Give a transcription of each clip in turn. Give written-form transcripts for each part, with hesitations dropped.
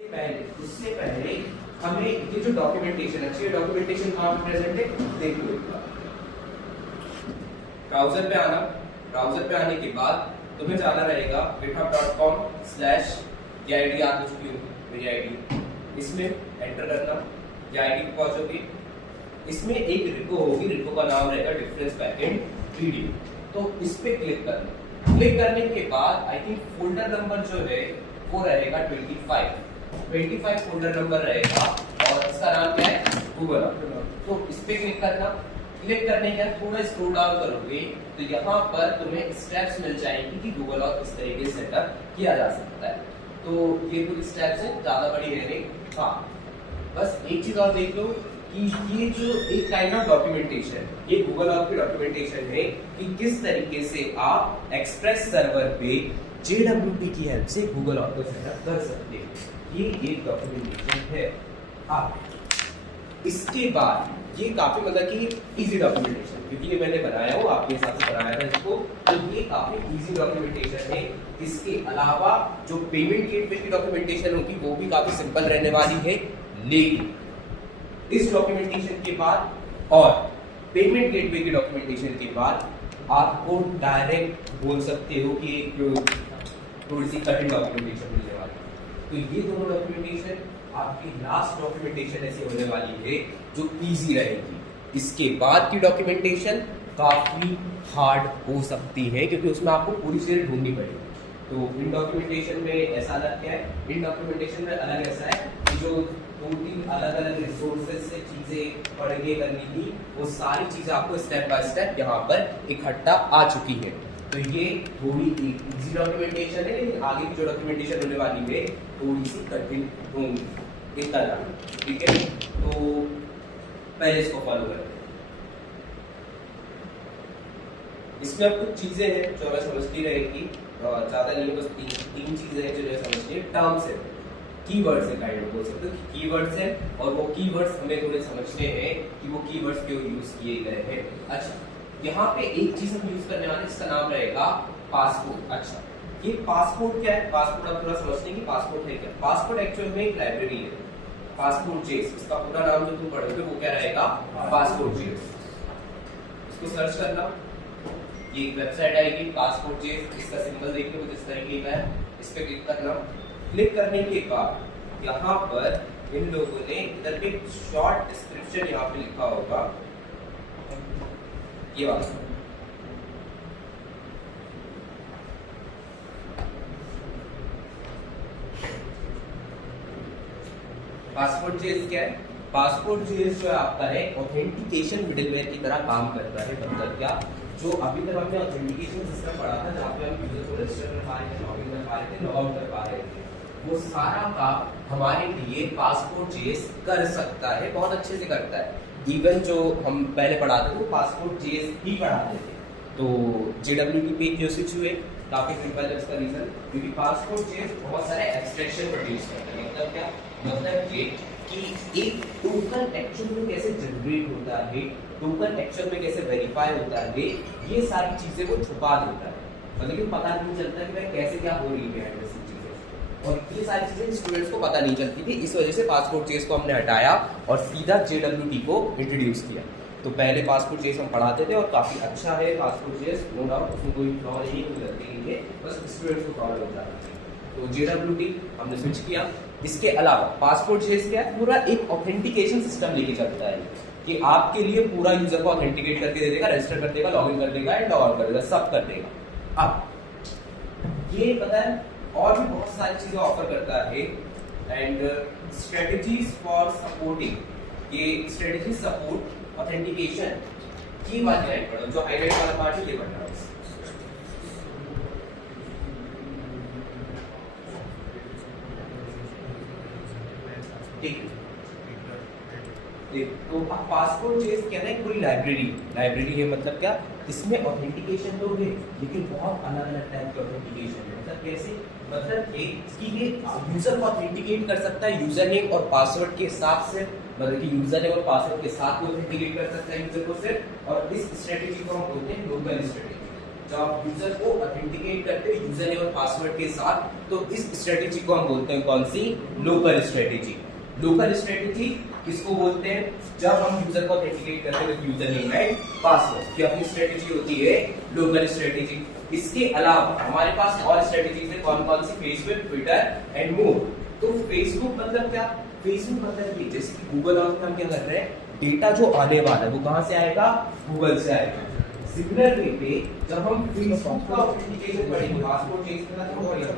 उससे पहले हमें ये जो डॉक्यूमेंटेशन है, ये डॉक्यूमेंटेशन कहाँ पे प्रेजेंट है देख लो। ब्राउजर पे आना, ब्राउजर पे आने के बाद तुम्हें जाना रहेगा github.com/ ये आईडी आ चुकी होगी मेरी आईडी, इसमें एंटर करना, ये आईडी पे पहुंचोगे, इसमें एक रिपो होगी, रिपो का नाम रहेगा डिफरेंस बैकएंड वीडियो, तो इस पे क्लिक करना। क्लिक करने के बाद आई थिंक फोल्डर नंबर जो है वो रहेगा 25 फोल्डर नंबर रहेगा और इसका नाम क्या है गूगल। तो इस पे क्लिक करना। क्लिक करने के बाद थोड़ा स्क्रॉल डाउन करोगे तो यहाँ पर तुम्हें स्टेप्स मिल जाएंगी कि गूगल और किस तरीके से सेटअप किया जा सकता है। तो ये कुछ स्टेप्स हैं, ज्यादा बड़ी है नहीं। हाँ, बस एक चीज और देख लो कि ये जो एक काइंड ऑफ डॉक्यूमेंटेशन, ये गूगल ऑफ की डॉक्यूमेंटेशन है कि किस तरीके से आप एक्सप्रेस सर्वर पे JWT की हेल्प से गूगल ऑफ को सेटअप कर सकते हैं। ये एक डॉक्यूमेंटेशन है। इसके बाद ये काफी मतलब कि इजी डॉक्यूमेंटेशन, क्योंकि ये मैंने बनाया हो आपके हिसाब से बनाया था इसको, तो ये काफी इजी डॉक्यूमेंटेशन है। इसके अलावा जो पेमेंट गेटवे की डॉक्यूमेंटेशन होगी वो भी काफी सिंपल रहने वाली है, लेकिन इस डॉक्यूमेंटेशन के बाद और पेमेंट गेटवे की डॉक्यूमेंटेशन के बाद आपको डायरेक्ट बोल सकते हो कि एक थोड़ी सी कठिन डॉक्यूमेंटेशन मिलने वाली है। तो ये दोनों डॉक्यूमेंटेशन आपकी लास्ट डॉक्यूमेंटेशन ऐसी होने वाली है जो इजी रहेगी। इसके बाद की डॉक्यूमेंटेशन काफी हार्ड हो सकती है क्योंकि उसमें आपको पूरी चीजें ढूंढनी पड़ेगी। तो इन डॉक्यूमेंटेशन में ऐसा अलग क्या है, इन डॉक्यूमेंटेशन में अलग ऐसा है कि जो 2-3 अलग अलग रिसोर्सेज से चीजें पढ़ के करनी थी, वो सारी चीजें आपको स्टेप बाय स्टेप यहाँ पर इकट्ठा आ चुकी है। तो ये थोड़ी इजी डॉक्यूमेंटेशन है, लेकिन आगे की जो डॉक्यूमेंटेशन होने वाली है थोड़ी सी कठिन होंगी, इतना जान, ठीक है। तो पहले इसको फॉलो करते हैं। इसमें अब कुछ चीजें हैं जो हमें समझती रहेगी, ज्यादा नहीं, बस तीन चीजें हैं जो समझनी है। टर्म्स है, कीवर्ड्स है, काइंड ऑफ बोल सकते हो कि कीवर्ड्स है, और वो कीवर्ड्स हमें थोड़े समझने हैं कि वो कीवर्ड्स क्यों यूज किए गए हैं। अच्छा, यहाँ पे एक चीज हम यूज करने वाले जिसका नाम रहेगा पासपोर्ट। अच्छा, ये पासपोर्ट क्या है? पासपोर्ट आप थोड़ा समझते हैं कि पासपोर्ट है क्या। पासपोर्ट एक्चुअल में एक लाइब्रेरी है, पासपोर्ट जेस, इसका पूरा नाम जो तुम पढ़ोगे वो क्या रहेगा, पासपोर्ट जेस। इसको सर्च करना, ये एक वेबसाइट आएगी पासपोर्ट जेस, इसका सिंबल देख लो किस तरीके का है, इस पे क्लिक करना। क्लिक करने के बाद यहाँ पर इन लोगों ने इधर पे शॉर्ट डिस्क्रिप्शन यहाँ पे लिखा होगा, ये वाला पासपोर्ट जेस क्या है? पासपोर्ट जेस जो आपका है ऑथेंटिकेशन मिडलवेयर की तरह काम करता है। मतलब क्या, जो अभी तक हमने ऑथेंटिकेशन सिस्टम पढ़ा था जहाँ पे हम यूजर को रजिस्टर कर पा रहे थे, लॉगिन कर पा रहे थे, लॉग आउट कर पा रहे थे, वो सारा काम हमारे लिए पासपोर्ट जेस कर सकता है, बहुत अच्छे से करता है। इवन जो हम पहले पढ़ाते थे वो पासपोर्ट जेस ही पढ़ाते थे। तो JWT पे क्यों स्विच हुए? काफी सिंपल है उसका रीजन, क्योंकि पासपोर्ट जेस बहुत सारे एब्स्ट्रैक्शन प्रोड्यूस करता है। मतलब क्या, मतलब ये कि एक टोकन एक्चुअल में कैसे जनरेट होता है, टोकन एक्चुअल में कैसे वेरीफाई होता है, ये सारी चीजें वो छुपा देता है। मतलब कि पता नहीं चलता कि भाई कैसे क्या हो रही है ऐसी चीजें, और ये सारी चीजें स्टूडेंट्स को पता नहीं चलती थी। इस वजह से पासपोर्ट जेस को हमने हटाया और सीधा JWT को इंट्रोड्यूस किया। तो पहले पासपोर्ट जेस हम पढ़ाते थे और काफी अच्छा है पासपोर्ट जेस, नो डाउट, उसमें कोई फ्लॉ नहीं, कोई गलती नहीं है, बस स्टूडेंट्स को प्रॉब्लम होता है। तो JWT हमने स्विच किया। इसके अलावा पासपोर्ट जेस क्या है, पूरा एक ऑथेंटिकेशन सिस्टम लेके चलता है कि आपके लिए पूरा यूजर को ऑथेंटिकेट करके दे देगा, रजिस्टर कर देगा, लॉगिन कर देगा एंड लॉग आउट कर देगा, सब कर देगा। अब ये पता है और भी बहुत सारी चीजें ऑफर करता है। एंड स्ट्रेटजीज फॉर सपोर्टिंग, ये स्ट्रेटजी सपोर्ट ऑथेंटिकेशन की बात लाइन पढ़ो, जो हाईलाइट वाला पार्ट है ये पढ़ना है। ठीक है, तो पासपोर्ट जेस क्या है, पूरी लाइब्रेरी है। मतलब क्या, इसमें ऑथेंटिकेशन तो है लेकिन बहुत अलग अलग टाइप के ऑथेंटिकेशन है। मतलब कैसे, मतलब ये कि ये यूजर को ऑथेंटिकेट कर सकता है यूजर नेम और पासवर्ड के साथ से, मतलब कि यूजर नेम और पासवर्ड के साथ वो ऑथेंटिकेट कर सकता है यूजर को सिर्फ। और इस स्ट्रेटेजी को हम बोलते हैं ग्लोबल स्ट्रेटेजी। जब आप यूजर को ऑथेंटिकेट करते हो यूजर नेम और पासवर्ड के साथ तो इस स्ट्रेटेजी को हम बोलते हैं कौन सी? Local strategy. लोकल स्ट्रेटेजी किसको बोलते हैं? जब हम यूजर को ऑथेंटिकेट करते हैं with user name and password, कि अपनी स्ट्रेटेजी होती है लोकल स्ट्रेटेजी। इसके अलावा हमारे पास और स्ट्रेटेजीज है, कौन कौन सी? Facebook, Twitter and more. तो फेसबुक मतलब क्या? फेसबुक मतलब ये, जैसे कि गूगल और हम क्या कर रहे हैं, डेटा जो आने वाला है वो कहां से आएगा? गूगल से आएगा। सिमिलर वे पे जब हम फेसबुक का ऑथेंटिकेशन करेंगे, पासवर्ड चेंज करना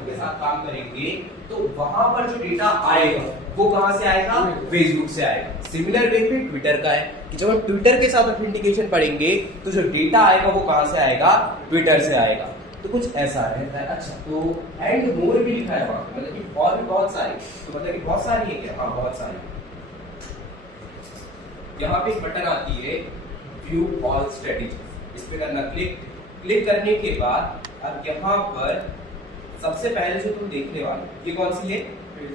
के साथ काम करेंगे, तो वहां पर जो डेटा आएगा वो कहां से आएगा? फेसबुक से आएगा। सिमिलर वे पे ट्विटर का है कि जब हम ट्विटर के साथ ऑथेंटिकेशन पढ़ेंगे तो जो डेटा आएगा वो कहां से आएगा? ट्विटर से आएगा। तो कुछ ऐसा रहता है। अच्छा, तो एंड मोर भी लिखा है वहां पे, मतलब कि और भी बहुत सारी, तो मतलब कि बहुत सारी है क्या? हाँ, बहुत सारी। यहाँ पे एक बटन आती है व्यू ऑल स्ट्रेटेजीज, इस पे करना क्लिक। क्लिक करने के बाद अब यहाँ पर सबसे पहले जो तुम देखने वाले, ये कौन सी है?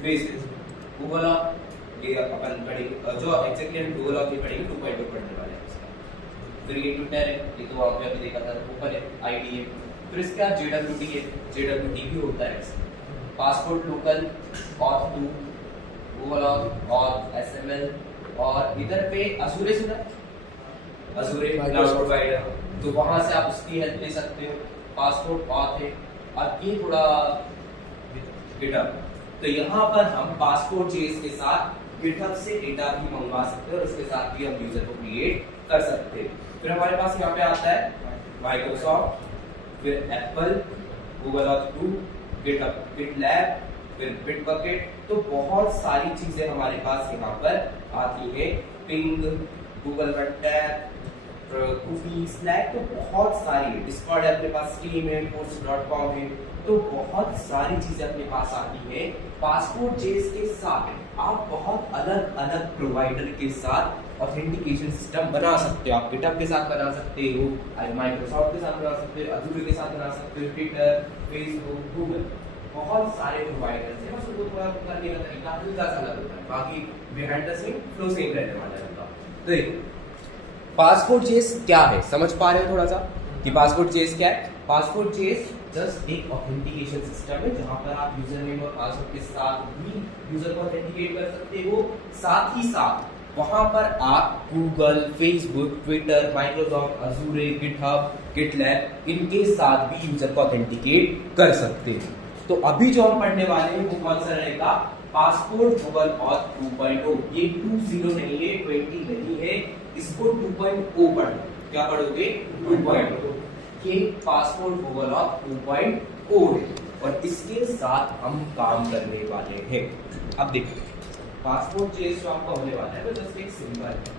फेसबुक। गूगल ऑफ, ये अपन पढ़ेंगे, जो एग्जैक्टली हम गूगल ऑफ ये पढ़ेंगे 2.2 पढ़ने वाले हैं इसका। फिर ये ट्विटर है, ये तो वहाँ पे अभी देखा था, ऊपर है आईडी है। फिर इसके बाद JWT है, JWT भी होता है। Passport local, auth 2, Google auth, auth SML, और इधर पे अजूरे सुना? अजूरे क्लाउड प्रोवाइडर, तो वहां से आप उसकी हेल्प ले सकते हो। पासपोर्ट ऑथ है, और ये थोड़ा गिटहब, तो यहाँ पर हम पासपोर्ट जेएस के साथ गिटहब से डेटा भी मंगवा सकते हैं और उसके साथ भी हम यूजर को क्रिएट कर सकते हैं। फिर हमारे पास यहाँ पे आता है माइक्रोसॉफ्ट, फिर Apple, Google auth 2, GitHub, GitLab, फिर बिटबकेट। तो बहुत सारी चीजें हमारे पास यहाँ पर आती है। Ping, Google tab, cookie, Slack, तो बहुत सारी है। डिस्कॉर्ड है अपने पास, स्टीम है, course.com है, तो बहुत सारी चीजें अपने पास आती है। पासपोर्ट जेएस के साथ आप बहुत अलग अलग प्रोवाइडर के साथ ऑथेंटिकेशन सिस्टम बना सकते हो। आप गिटहब के साथ बना सकते हो, माइक्रोसॉफ्ट के साथ बना सकते हो, अजूर के साथ बना सकते हो, ट्विटर, फेसबुक, गूगल, बहुत सारे प्रोवाइडर्स हैं। बस उनको थोड़ा करने का तरीका हल्का सा अलग होता है, बाकी behind the scene flow same रहने वाला है। तो देखो पासपोर्ट जेएस क्या है, समझ पा रहे हो थोड़ा सा कि पासपोर्ट जेएस क्या है? पासपोर्ट जेएस जस्ट एक ऑथेंटिकेशन सिस्टम है जहां पर आप यूजर नेम और पासवर्ड के साथ भी यूजर को ऑथेंटिकेट कर सकते हो। साथ ही साथ वहां पर आप Google, Facebook, Twitter, Microsoft, अजूरे, GitHub, GitLab, इनके साथ भी यूजर को ऑथेंटिकेट कर सकते हो। तो अभी जो हम पढ़ने वाले हैं वो कौन सा रहेगा? Passport Google auth 2.0। ये 20 नहीं है, 20 नहीं है, इसको 2.0 पढ़ो। क्या पढ़ोगे? 2.0। ये पासपोर्ट गूगल ऑथ 2.0 है और इसके साथ हम काम करने वाले हैं। अब देखो पासपोर्ट जेएस जो आपका होने वाला है वो जस्ट एक सिंपल है।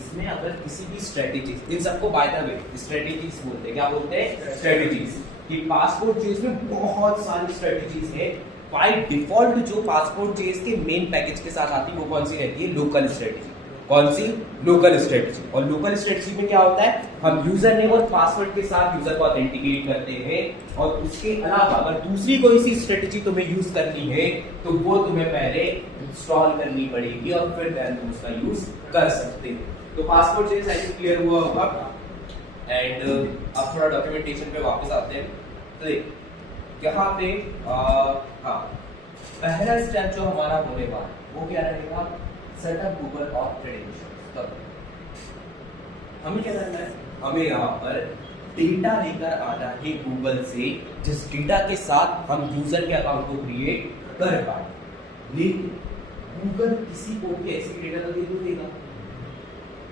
इसमें अगर किसी भी स्ट्रेटेजीज, इन सबको बाय द वे स्ट्रेटेजीज बोलते हैं। क्या बोलते हैं? स्ट्रेटेजीज। कि पासपोर्ट जेएस में बहुत सारी स्ट्रेटेजीज है। बाय डिफॉल्ट जो पासपोर्ट जेएस के मेन पैकेज के साथ आती है वो कौन सी रहती है? Local strategy. कौन सी? Local strategy. और लोकल स्ट्रेटेजी में क्या होता है? हम यूजर नेम और पासवर्ड के साथ यूजर को ऑथेंटिकेट करते हैं और उसके अलावा अगर दूसरी कोई सी स्ट्रेटेजी तुम्हें यूज करनी है तो वो तुम्हें पहले इंस्टॉल करनी पड़ेगी और फिर तुम उसका यूज कर सकते हो। तो passport JS I think clear हुआ होगा। एंड अब थोड़ा डॉक्यूमेंटेशन पे वापस आते हैं। तो यहाँ पे हाँ, पहला स्टेप जो हमारा होने वाला वो क्या रहेगा? Setup Google auth credentials. तब हमें क्या करना है? हमें यहाँ पर डेटा लेकर आना है गूगल से, जिस डेटा के साथ हम यूजर के अकाउंट को क्रिएट कर पाए। लेकिन गूगल किसी को भी ऐसी डेटा तो देगा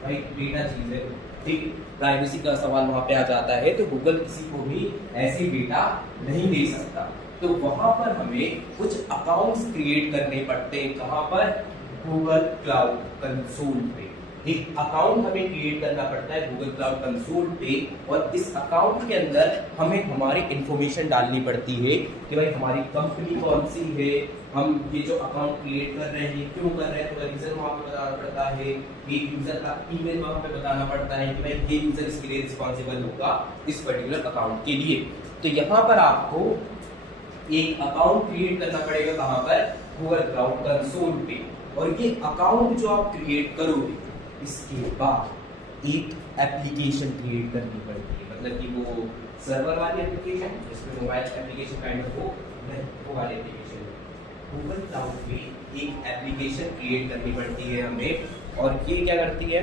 भाई, डेटा चीज है, ठीक, प्राइवेसी का सवाल वहां पे आ जाता है, तो गूगल किसी को भी ऐसी डेटा नहीं दे सकता। तो वहां पर हमें कुछ अकाउंट्स क्रिएट करने पड़ते हैं। कहां पर? गूगल क्लाउड कंसोल पे एक अकाउंट हमें क्रिएट करना पड़ता है गूगल क्लाउड कंसोल पे, और इस अकाउंट के अंदर हमें हमारी इंफॉर्मेशन डालनी पड़ती है कि भाई हमारी कंपनी कौन सी है, हम ये जो अकाउंट क्रिएट कर रहे हैं क्यों कर रहे हैं, तो रीजन वहां पे बताना पड़ता है। ये यूजर का ईमेल वहां पे बताना पड़ता है कि भाई ये यूजर इसके लिए रिस्पॉन्सिबल होगा इस पर्टिकुलर अकाउंट के लिए। तो यहाँ पर आपको एक अकाउंट क्रिएट करना पड़ेगा। कहां पर? गूगल क्लाउड कंसोल पे। और ये अकाउंट जो आप क्रिएट करोगे इसके बाद एक एप्लीकेशन क्रिएट करनी पड़ती है, मतलब कि वो सर्वर वाली एप्लीकेशन जिसमें मोबाइल एप्लीकेशन काइंड ऑफ वो वो वाले एप्लीकेशन में गूगल क्लाउड में एक एप्लीकेशन क्रिएट करनी पड़ती है हमें, और ये क्या करती है